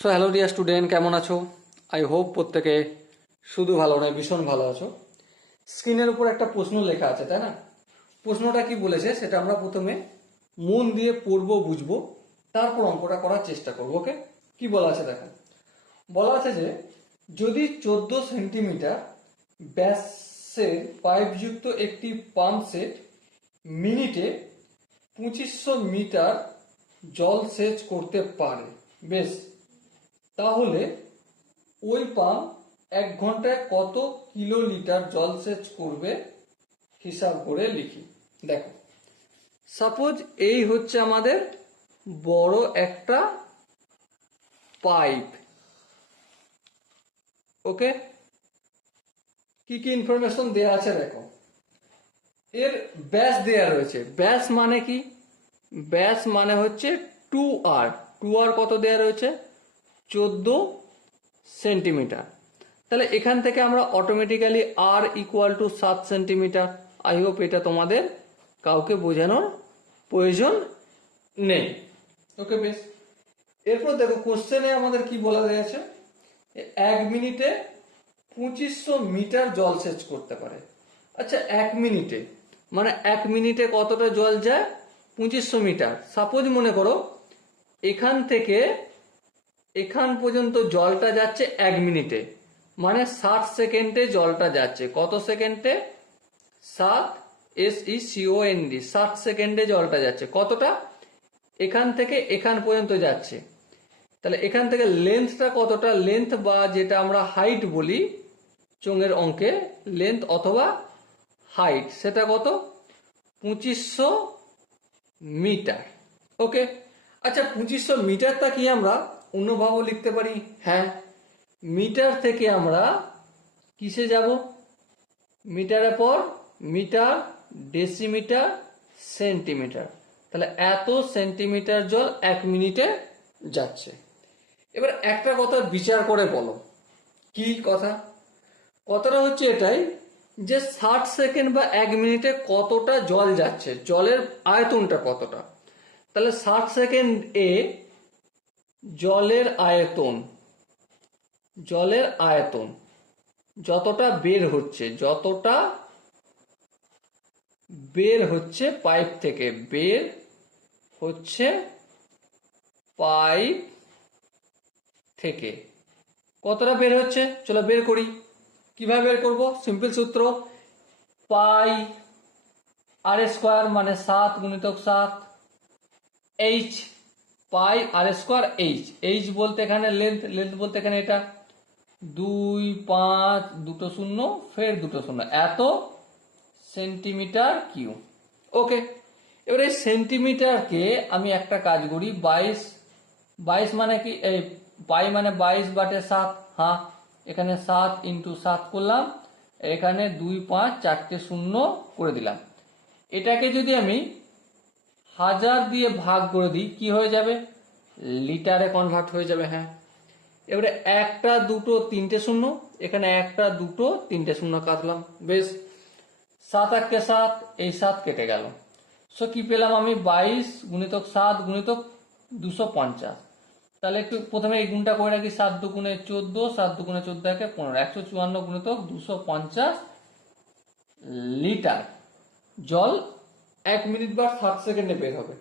So hello dear student কেমন আছো? I hope প্রত্যেকে শুধু ভালো নয়, ভীষণ ভালো আছো। স্ক্রিনের উপর একটা প্রশ্ন লেখা আছে, তাই না? প্রশ্নটা কি বলেছে সেটা আমরা প্রথমে মন দিয়ে পড়ব, বুঝব, তারপর অঙ্কটা করার চেষ্টা করব ওকে কি বলা আছে, দেখো। বলা আছে যে, যদি চোদ্দ সেন্টিমিটার ব্যাসের পাইপযুক্ত একটি পাম্প সেট মিনিটে পঁচিশশো মিটার জল সেচ করতে পারে, বেশ। তাহলে ওই পাম্প এক ঘন্টায় কত কিলো লিটার জল সেচ করবে? হিসাব করে লিখি। দেখো সাপোজ এই হচ্ছে আমাদের বড় একটা পাইপ ওকে? কি কি ইনফরমেশন দেয়া আছে দেখো? এর ব্যাস দেয়া রয়েছে। ব্যাস মানে কি? ব্যাস মানে হচ্ছে টু আর টু আর কত দেয়া রয়েছে? চোদ্দ সেন্টিমিটার। তাহলে এখান থেকে আমরা অটোমেটিক্যালি আর ইকুয়াল টু সাত সেন্টিমিটার। আই হোপ এটা তোমাদের কাউকে বোঝানোর প্রয়োজন নেই। ওকে বেশ এরপর দেখো কোশ্চেনে আমাদের কি বলা আছে এক মিনিটে পঁচিশশো মিটার জল সেচ করতে পারে। আচ্ছা এক মিনিটে। মানে এক মিনিটে কতটা জল যায়? পঁচিশশো মিটার। সাপোজ মনে করো এখান থেকে এখান পর্যন্ত জলটা যাচ্ছে এক মিনিটে। মানে ষাট সেকেন্ডে জলটা যাচ্ছে। কত সেকেন্ডে? সাত S E C O N D ষাট সেকেন্ডে জলটা যাচ্ছে। কতটা? এখান থেকে এখান পর্যন্ত যাচ্ছে। তাহলে এখান থেকে লেন্থটা কতটা? লেন্থ বা যেটা আমরা হাইট বলি, চোঙের অঙ্কে লেন্থ অথবা হাইট সেটা কত? পঁচিশশো মিটার। ওকে আচ্ছা পঁচিশশো মিটারটা কি আমরা অন্যভাবেও লিখতে পারি। হ্যাঁ মিটার থেকে আমরা কিসে যাব? মিটারের পর মিটার, ডেসিমিটার, সেন্টিমিটার। তাহলে এত সেন্টিমিটার জল এক মিনিটে যাচ্ছে। এবার একটা কথা বিচার করে বলো। কি কথা? কথাটা হচ্ছে এটাই যে ষাট সেকেন্ড বা এক মিনিটে কতটা জল যাচ্ছে? জলের আয়তনটা কতটা? তাহলে ষাট সেকেন্ড এ জলের আয়তন জলের আয়তন যতটা বের হচ্ছে, যতটা বের হচ্ছে পাইপ থেকে, বের হচ্ছে পাইপ থেকে। কতটা বের হচ্ছে? চলো বের করি। কীভাবে বের করব? সিম্পল সূত্র, পাই আর স্কোয়ার মানে সাত গুণিতক সাত, এইচ পাই আর স্কোয়ার এইচ। এইচ বলতে এখানে লেন্থ লেন্থ বলতে এখানে এটা। দুই, পাঁচ, দুটো শূন্য, ফের দুটো শূন্য। এত সেন্টিমিটার কিউ ওকে এবার সেন্টিমিটারকে আমি একটা কাজ করি, বাইশ বাইশ মানে কি? এই পাই মানে বাইশ বাটে সাত। হ্যাঁ এখানে সাত ইন্টু সাত করলাম, এখানে দুই, পাঁচ, চারটে শূন্য করে দিলাম। এটাকে যদি আমি হাজার দিয়ে ভাগ করে দিই, কি হয়ে যাবে? লিটারে কনভার্ট হয়ে যাবে হ্যাঁ। এবারে একটা, দুটো, তিনটে, শূন্য। এখানে একটা, দুটো, তিনটে, শূন্য কাটলাম। বেশ, সাত এককে সাত, এই সাত কেটে গেল। সো কি পেলাম আমি? বাইশ গুণিতক সাত গুণিতক দুশো পঞ্চাশ। তাহলে একটু প্রথমে এই গুণটা করে রাখি, সাত দুগুণে চোদ্দ, সাত দুগুণে চোদ্দ একে পনেরো। একশো চুয়ান্ন গুণিতক দুশো পঞ্চাশ লিটার জল এক মিনিট বা সাত সেকেন্ডে বের হবে।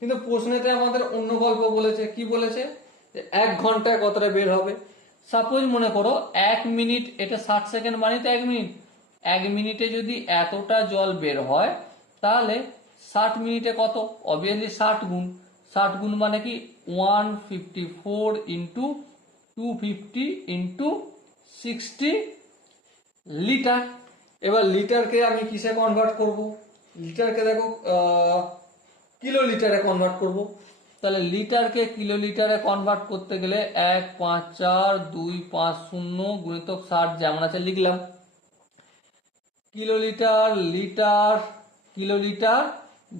কিন্তু প্রশ্নেতে আমাদের অন্য গল্প বলেছে, কি বলেছে? যে এক ঘন্টায় কতটা বের হবে? সাপোজ মনে করো, এক মিনিট, এটা ষাট সেকেন্ড মানে তো এক মিনিট। এক মিনিটে যদি এতটা জল বের হয়, তাহলে ষাট মিনিটে কত? অবভিয়াসলি ষাট গুণ। ষাট গুণ মানে কি? One fifty four into two fifty into sixty litre. এবার লিটারকে আমি কিসে কনভার্ট করব? লিটারকে দেখো কিলো লিটারে কনভার্ট করব। তাহলে লিটারকে কিলো লিটারে কনভার্ট করতে গেলে এক, পাঁচ, চার, দুই, পাঁচ, শূন্য, গুণিতক ষাট যেমন আছে লিখলাম। Kilo litre litre kilo litre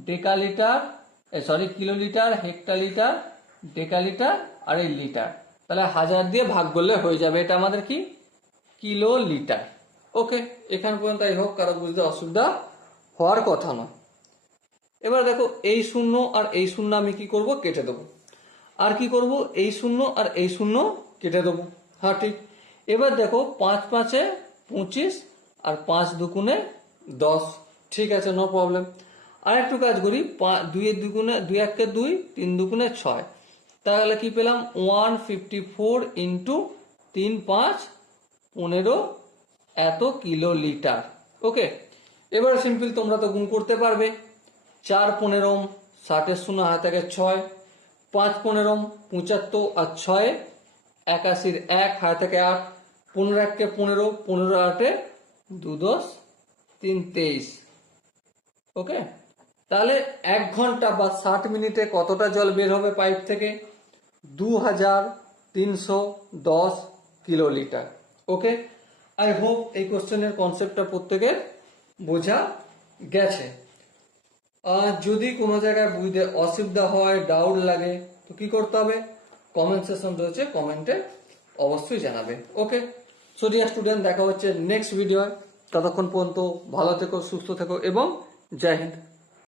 deca litre sorry kilo litre hecto litre deca litre আর এই লিটার। তাহলে হাজার দিয়ে ভাগ করলে হয়ে যাবে, এটা আমাদের কি? কিলো লিটার ওকে, এখান পর্যন্ত আই হোক, কারও বুঝতে অসুবিধা হওয়ার কথা নয়। এবার দেখো, এই শূন্য আর এই শূন্য আমি কি করব? কেটে দেবো। আর কি করব? এই শূন্য আর এই শূন্য কেটে দেবো। হ্যাঁ ঠিক। এবার দেখো, পাঁচ পাঁচে পঁচিশ আর পাঁচ দুগুণে দশ। ঠিক আছে নো প্রবলেম আর একটু কাজ করি দুইয়ের দুগুণে, দুই একে দুই, তিন দুগুণে ছয়। তাহলে কি পেলাম? ওয়ান ফিফটি ফোর ইন্টু তিন পাঁচ, পনেরো এত কিলো লিটার ওকে এবার সিম্পল তোমরা তো গুণ করতে পারবে। চার পনেরো ষাটের শূন্য হাত থেকে ছয়। পাঁচ পনেরো পঁচাত্তর আর ছয়। একাশির এক হাত থেকে আট। পনেরো এককে পনেরো পনেরো আটে দু দশ, তিন তেইশ। ওকে? তাহলে এক ঘণ্টা বা ষাট মিনিটে কতটা জল বের হবে পাইপ থেকে? দু হাজার তিনশো দশ kilo litre okay? I hope এই কোশ্চেনের কনসেপ্টটা প্রত্যেকের বোঝা গেছে। আর যদি কোনো জায়গায় বুঝতে অসুবিধা হয় ডাউট লাগে, তো কি করতে হবে? কমেন্ট সেকশন রয়েছে কমেন্টে অবশ্যই জানাবে। ওকে সো ডিয়ার স্টুডেন্ট দেখা হচ্ছে নেক্সট ভিডিও ততক্ষণ পর্যন্ত ভালো থেকো, সুস্থ থেকো এবং জয় হিন্দ।